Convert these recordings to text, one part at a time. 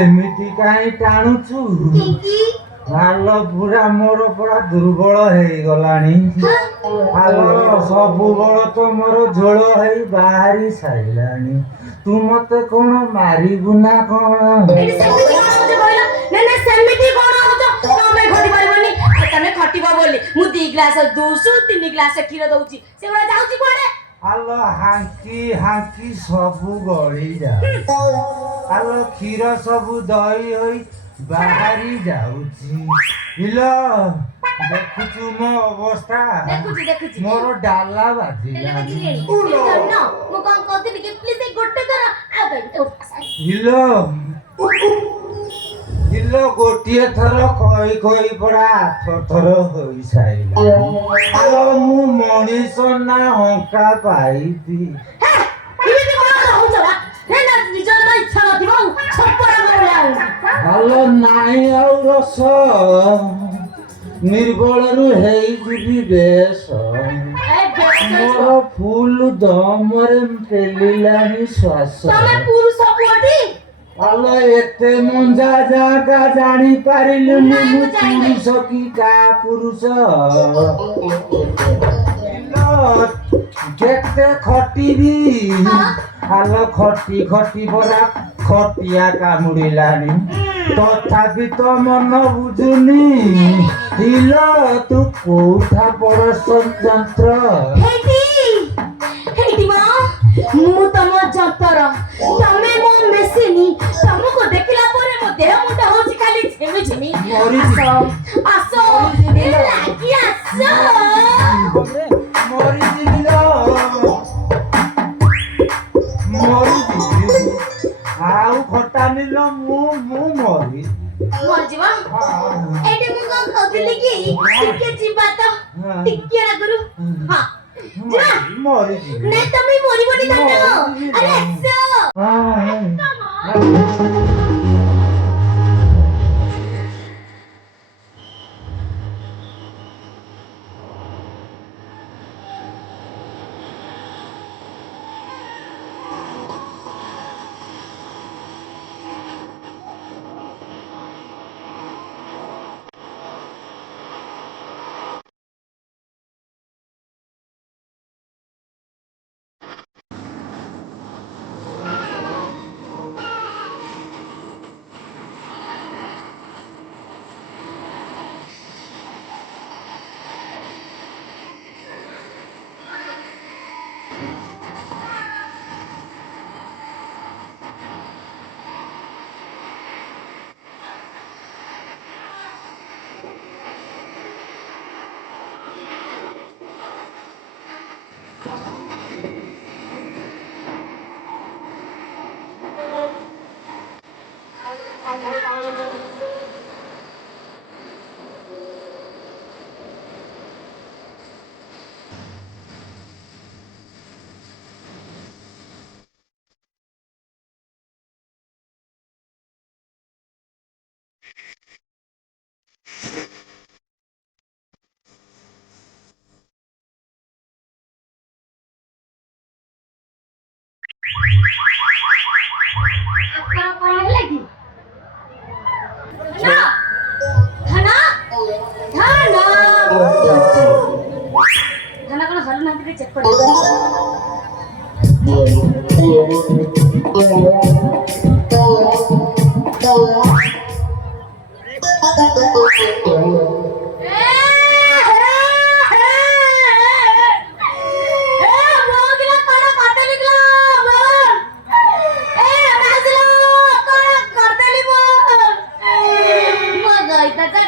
ଏମିତି କାହିଁ ଟାଣୁଛୁ? ହାଲ ପୁରା ମୋର ପୁରା ଦୁର୍ବଳ ହେଇଗଲାଣି। ହାଲ ସବୁ ବଳ ତ ମୋର ଝୋଳ ହେଇ ବାହାରି ସାରିଲାଣି। ତୁ ମତେ କଣ ମାରିବୁ ନା କଣ? ମୁଁ 2 ଗ୍ଲାସ ଦଉଛୁ 3 ଗ୍ଲାସ କ୍ଷୀର ଦଉଛି ସେଗୁଡା ଯାଉଛି କୁଆଡେ? ଆଲୋ ହାଙ୍କି ହାଙ୍କି ସବୁ ଗଳି ଯାଉଛି। ଆଲୋ କ୍ଷୀର ସବୁ ଦହି ହୋଇ ବାହାରି ଯାଉଛି। ଇଲୋ ଦେଖୁଛୁ ମୋ ଅବସ୍ଥା? ଦେଖୁଛି ମୋର ଡାଲା ବାଜିଲାଣି। ମୁଁ କଣ କହୁଥିଲି କି ପ୍ଲିଜ ଗୋଟେ ଥର ଇଲୋ ଇଲୋ ଗୋଟିଏ ଥର କହି କହି ପରା 8 ଥର ହୋଇସାରିଲାଣି। ଆଲୋ ମୁଁ ମଣିଷ ନା ହଙ୍କା ପାଇବି? ଭଲ ନାଇଁ ଆଉ ରସ ନିର୍ବଳରୁ ହେଇଯିବି ବେଶ। ମୋର ଫୁଲ ଦମରେ ପେଲିଲାଣି ଶ୍ୱାସ। ଆଲୋ ଏତେ ମଞ୍ଜା ଜାଗା ଜାଣିପାରିଲୁନି ମୁଁ ପୁରୁଷ କି କା ପୁରୁଷ? କେତେ ଖଟିବି? ଆଲୋ ଖଟି ଖଟି ପରା ଖଟିଆ କାମୁଡ଼ିଲାଣି। ତଥାପି ତ ମନ ବୁଝୁନି। ଇଲୋ ତୁ କୋଉଠା ବଡ଼ ଯନ୍ତ୍ର? ମୁଁ ତମ ଯନ୍ତ୍ର ତମେ ମୋ ମେସିନି। ତମକୁ ଦେଖିଲା ପରେ ମୋ ଦେହ ମୁଣ୍ଡ ହଉଛି ଖାଲି ଝିମି ଝିମି। ଆସ ଲାଗି ଆସ। ମରିଯିବି ଆଉ ଖଟାନିଲ ମୁଁ ମରି ମରିଯିବ। ଏଇଠି ମୁଁ କଣ କହୁଥିଲି କି ଟିକେ ଯିବା ତ ଟିକେ ଆଗରୁ। ହଁ ମରିଯିବି। ନାଇଁ ତମେ ମରିବନି ଦଣ୍ଡ। ଆରେ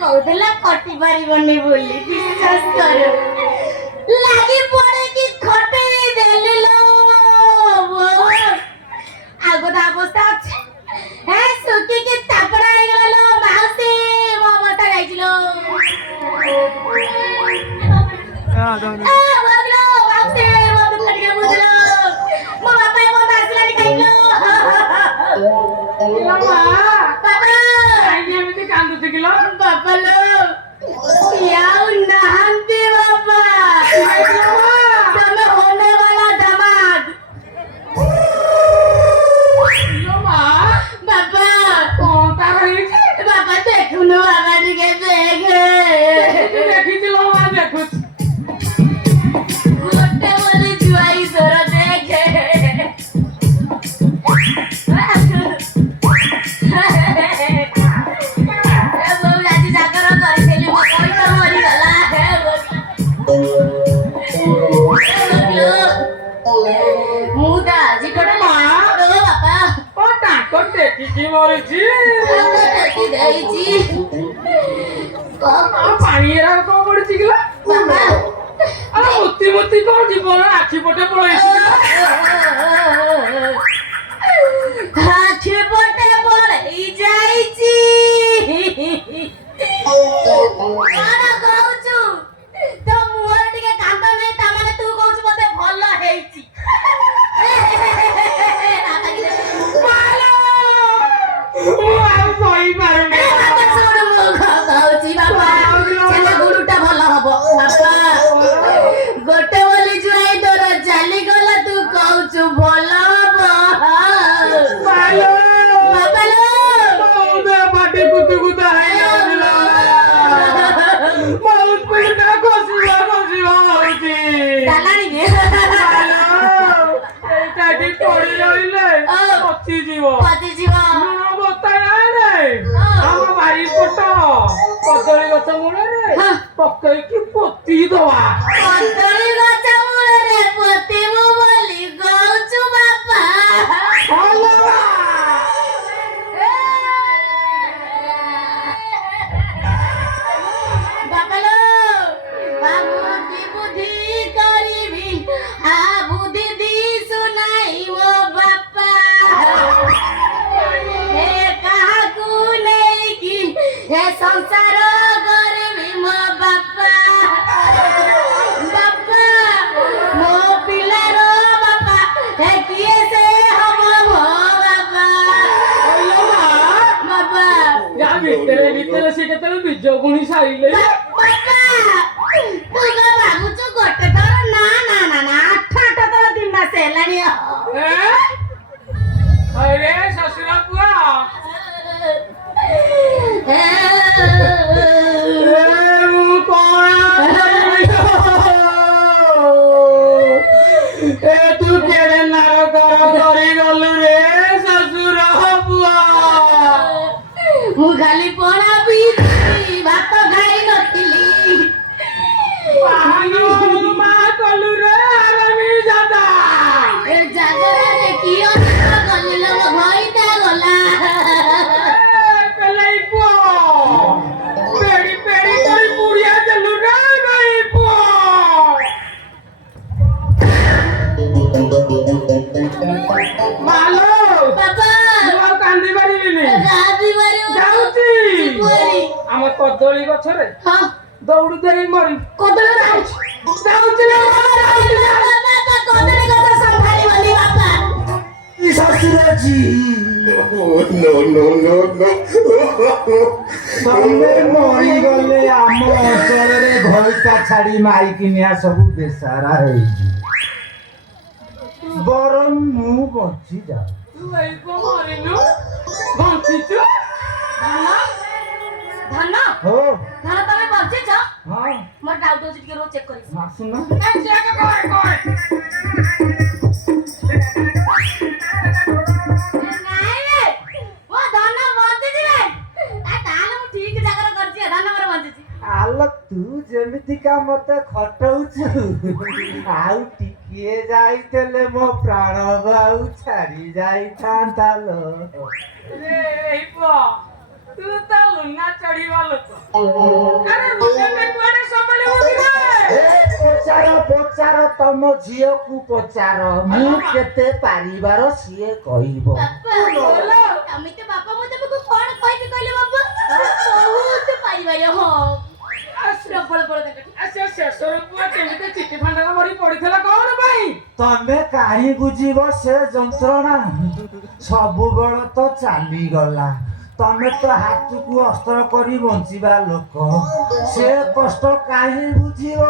କହୁଥିଲା କଟି ପାରିବନି ବୋଲି ବିଶ୍ୱାସ କର ଲାଗି ପଡେ କି ଖଟେଇ ଦେଲି ଲୋ ଆଉ ଗୋଟେ ଅବସ୍ଥା ଅଛି ହେ ସୁକିକି ତାପଡା ହେଇଗଲା ଲୋ ମାଉସୀ ମୋ ଅବସ୍ଥା ଯାଇଛି ଲୋ ମୋ ବାପା ମୋ ଆସିଲାଣି ଖାଇଲୋ କାନ୍ଦୁଛି କିଲୋ? ବାପା ଲୋ ଆଉ ନାହାନ୍ତି ବାପା ତମେ होने वाला दामाद ଇଲୋ ମା, बाबा କଣ ତାର ହେଇଛି? बाबा देखुनु बाबा ଟିକେ ଦେଖେ ତୁ ଦେଖିଛୁ ଲୋ ମା, ଦେଖୁଛି। ଗୋଟେ ବୋଲି ଜୁଆଇ ତୋର ଦେଖେ ଆଜି ଜାଗର କରିଥିଲି ମୋ ପଇସା ମରିଗଲା ମୁଁ ତ ଆଜି ଗୋଟେ ବାପା ଓ ତାଙ୍କ ଟେକିକି ମରିଛି। ଦେଇଛି ଆଉ ପାଣି ଏରା କଣ ପଡିଛି କିଲୋ? ବାପା ଆଉ ମୁତି ମୁତି କଣ ଜୀବନ ଆଖି ପଟେ ପଳେଇଛି କିଲୋ? ଆଖି ପଟେ ପଳେଇ ଯାଇଛି କଣ କହୁଛୁ ତୋ ମୁହଁରେ ଟିକେ କାନ୍ଦ ନାହିଁ ତାମାନେ ତୁ କହୁଛୁ ମତେ ଭଲ ହେଇଛି ମୁଁ ଆଉ ସହିପାରୁନି। ଶୁଣୁ ମୁଁ କହୁଛି ବାପା ଛେନା ଗୁଡୁଟା ଭଲ ହବ ବାପା ଗୋଟେ ବୋଲି ଜୁଆଇ ତୋର ଚାଲିଗଲା ତୁ କହୁଛୁ ଭଲ ହବ ବାପା ଲୋ ପାଟି କୁତୁ କୁତା ହେଇଯାଉଥିଲା। ବହୁତ ପିଠା ଖସିବ ହଉଛି। ଚାଲାଣି ଏଇଟା ଏଠି ପଡି ରହିଲେ ପଚିଯିବ। ପଚିଯିବ ଲୁଣ ବତା ନାଇଁ ଆମ ବାରି ପଟ କଦଳୀ ଗଛ ମୂଳରେ ପକେଇକି ପୋତି ଦବା। କଦଳୀ ଗଛ ମୂଳରେ ପୋତିବୁ ବୋଲି କହୁଛୁ ବାପା ବାପା ଲୋ ବୁଦ୍ଧି ବୁଦ୍ଧି କରିବି ବୁଦ୍ଧି ଦିଶୁ ନାହିଁ ମୋ ବାପା ଏ କାହାକୁ ନେଇକି ଏ ସଂସାର କରିବି ମୋ ବାପା ବାପା ମୋ ପିଲାର ବାପା ଏ କିଏ ସେ ହବ ମୋ ବାପା ବାପା ୟା ଭିତରେ ଭିତରେ ସେ କେତେବେଳେ ବୀଜ ବୁଣି ସାରିଲେ। ବାପା ତୁ କଣ ଭାବୁଛୁ ଗୋଟେ ଥର ନା ନା ନା ନା ଆଠ ଥର 3 ମାସ ହେଲାଣି ଆରେ ଶ୍ୱଶୁର ପୁଅ, ମୁଁ କଣ ଏ ତୁ କେଡେ ନାରକର କରିଗଲୁ ରେ ଶ୍ୱଶୁର ପୁଅ। ମୁଁ ଖାଲି ପଣା ପିଇଥିଲି ଭାତ ଖାଇ ନଥିଲି ମା କଲୁ ରେ ଆରାମୀ ଜାଦା। ଏ ଜାଗରରେ କି ଅସୁର କଲି ଲୋ ମୋ ଘଇଟା ଗଲା পেলাই পুଅ পেড়ি পেড়ি করে পুড়িয়া দেলু রে ভাই পুଅ। মালো ବାପା ମୁଁ ଆଉ କାନ୍ଦି ପାରିବିନି। ରାତି ମାରି ଯାଉଛି ଆମ କଦଳୀ ଗଛରେ ହଁ ଦୌଡୁ ଦେଇ ମରି କଦଳୀ ଯାଉଛି ଯାଉଛି ନା ବାପା କଦଳୀ ଗଛ ସମ୍ଭାଳିବନି ବାପା ଶ୍ୱଶୁରଜୀ No, no, no, no. ତମେ ମରିଗଲେ ଆମ ଅଞ୍ଚଳରେ ଘଇତା ଛାଡି ମାଇକିନିଆ ସବୁ ବେସାରା ହେଇଯିବ ବରଂ ମୁଁ ବଞ୍ଚି ଯାଉ। ତୁ ଏଇ କଣ ମରିଲୁ ବଞ୍ଚିଛୁ? ଧନ ହଉ ଧନ ତମେ ବଞ୍ଚିଛ ହଁ ମୋର ଡାଉଟ୍ ଅଛି ଟିକେ ରୋଜ ଚେକ୍ କରିବି ଆସୁନ। ନାଇଁ ରେ ମୋ ଧନ ବଞ୍ଚିଛି ରେ ତାହେଲେ ମୁଁ ଠିକ ଜାଗାରେ କରିଛି ଧନ ମୋର ବଞ୍ଚିଛି ଆଲୋ ତୁ ଯେମିତିକା ମତେ ଖଟଉଛୁ ଆଉ ଟିକିଏ ଯାଇଥିଲେ ମୋ ପ୍ରାଣ ଆଉ ଛାଡି ଯାଇଥାନ୍ତା ଲୋ। ଏଇ ପୁଅ ତୁ ତ ଲୁନା ଚଢିବା ଲୋକ। ଆରେ ଲୁନା କୁଆଡେ ସମ୍ଭାଳିବ କିରେ? ଏ ପଚାର ପଚାର ତମ ଝିଅକୁ ପଚାର ମୁଁ କେତେ ପାରିବାର ସିଏ କହିବ। ବାପା ତମେ ତ ବାପା ମୁଁ ତମକୁ କଣ କହିବି କହିଲେ ବାପା ବହୁତ ପାରିବାର ହଁ ପ୍ରବଳ ବଳ ସେ ଶେଷର ପୁଅ କେମିତି ଚିଠି ଫାଣ୍ଡା ମରି ପଡିଥିଲା କଣ ପାଇଁ? ତମେ କାହିଁ ବୁଝିବ ସେ ଯନ୍ତ୍ରଣା ସବୁବେଳେ ତ ଚାଲିଗଲା ତମେ ତ ହାତକୁ ଅସ୍ତ୍ର କରି ବଞ୍ଚିବା ଲୋକ ସେ କଷ୍ଟ କାହିଁ ବୁଝିବ?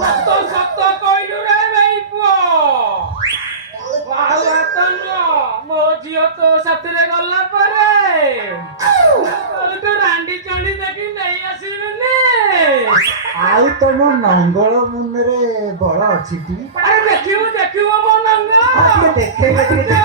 ସତ ସତ କହିଲୁ ରେ ଭାଇ ପୁଅ। ଆଉ ଏତ ନୁହଁ, ମୋ ଝିଅ ତୋ ସାଥିରେ ଗଲା ପରେ ତୋ ରାଣ୍ଡି ଚଣ୍ଡି ଦେଖି ନେଇ ଆସିବିନି। ଆଉ ତମ ନଙ୍ଗଳ ମୁନରେ ବଳ ଅଛି ଟି? ଆରେ ଦେଖିବୁ ଦେଖିବୁ ମୋ ନଙ୍ଗଳ। ଦେଖେଇବେ ଟିକେ ଦେଖ।